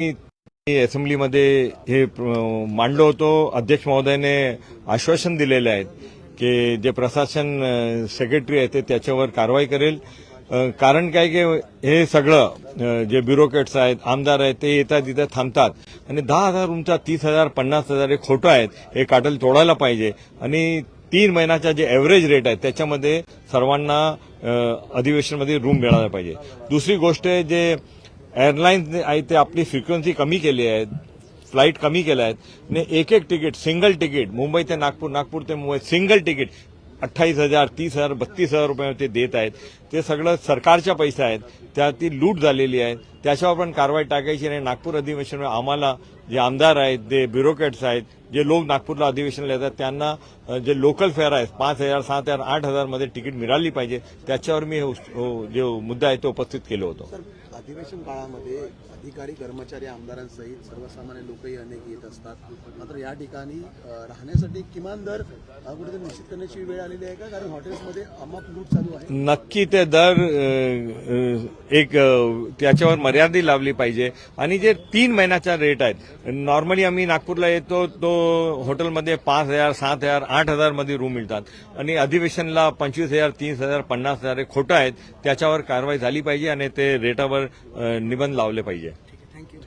मी असेंब्लीमध्ये हे मांडलो होतो. अध्यक्ष महोदयाने आश्वासन दिलेले आहेत की जे प्रशासन सेक्रेटरी आहे ते त्याच्यावर कारवाई करेल. कारण काय की हे सगळं जे ब्युरोक्रेट्स आहेत आमदार आहेत ते येतात तिथे थांबतात. आणि दहा हजार रूमचा तीस हजार पन्नास हजार हे खोटं आहेत हे काटल तोडायला पाहिजे. आणि तीन महिन्याचा जे एव्हरेज रेट आहे त्याच्यामध्ये सर्वांना अधिवेशनमध्ये रूम मिळायला पाहिजे. दुसरी गोष्ट आहे जे एअरलाईन्सने आहे ते आपली फ्रिक्वेन्सी कमी केली आहे फ्लाईट कमी केल्या आहेत. ने एक एक तिकीट सिंगल तिकीट मुंबई ते नागपूर नागपूर ते मुंबई सिंगल तिकीट अठ्ठावीस हजार तीस हजार बत्तीस हजार रुपये ते देत आहेत. ते सगळं सरकारच्या पैसे आहेत त्यातील लूट झालेली आहे. त्याच्यावर पण कारवाई टाकायची आणि नागपूर अधिवेशन आम्हाला जे आमदार आहेत जे ब्युरोक्रेट्स आहेत जे लोक नागपूरला अधिवेशनला येतात त्यांना जे लोकल फेअर आहेत पाच हजार सात हजार आठ हजारमध्ये तिकीट मिळाली पाहिजे. त्याच्यावर मी हे हो, जो मुद्दा आहे तो उपस्थित केलो होतो. अधिवेशन काळामध्ये अधिकारी कर्मचारी आमदारांसहित सर्वसामान्य लोकही अनेक येत असतात. मात्र या ठिकाणी राहण्यासाठी किमान दर कुठेतरी निश्चित करण्याची वेळ आलेली आहे का? कारण हॉटेल्समध्ये अमाप लूट चालू आहे. नक्की ते दर एक त्याच्यावर मर्यादा लावली पाहिजे. आणि जे तीन महिन्याचा रेट आहेत नॉर्मली आम्ही नागपूरला येतो तो हॉटेलमध्ये पाच हजार सात हजार आठ हजारमध्ये रूम मिळतात. आणि अधिवेशनला पंचवीस हजार तीस हजार पन्नास हजार हे खोटं आहेत त्याच्यावर कारवाई झाली पाहिजे आणि ते रेटावर निबंध लावले पाहिजे. थँक्यू